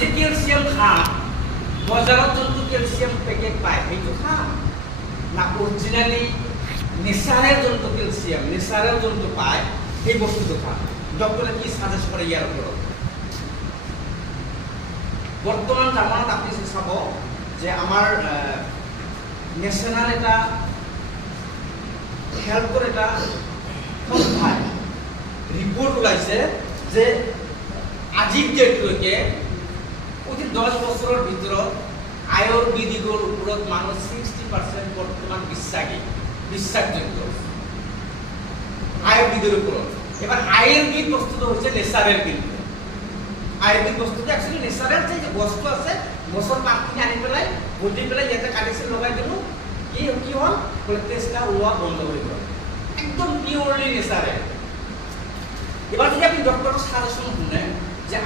যে ক্যালসিয়াম খাম বজাৰত যোনটো ক্যালসিয়াম পেকেট পায় সেইটো খাম না অৰিজিনালি নেচাৰেল যোনটো ক্যালসিয়াম নেচাৰেল যোনটো পায় সেই বস্তুটো খাম ডক্টৰে কি সাজেষ্ট কৰে ইয়াৰ ওপৰত বৰ্তমান জামানত আপুনি চাব যে আমাৰ নেশ্যনেল এটা হেল্থৰ এটা সংস্থাই ৰিপৰ্ট ওলাইছে যে আজিৰ ডেটলৈকে অতি 10 বছৰৰ ভিতৰত আয়ুৰ্বেদিকৰ ওপৰত মানুহ 60% বৰ্তমান বিশ্বাসযোগ্য আয়ুৰ্বেদৰ ওপৰত এবাৰ আয়ুৰ্বেদ বস্তুটো হচ্ছে নেচাৰেল কিন্তু আয়ুৰ্বেদ বস্তুটো অ্যাকচুয়ালি নেচাৰেল যে বস্তু আছে গছৰ পাতখিনি আনি পেলাই বটি পেলাই ইয়াতে কাটিছিল লগাই দিলো কি হল বলে তেজটা ওলোৱা বন্ধ হৈ গ'ল একদম পিওৰলি নেচাৰেল এবাৰ যদি আপনি ডক্টৰৰ সাজেশন শুনে যে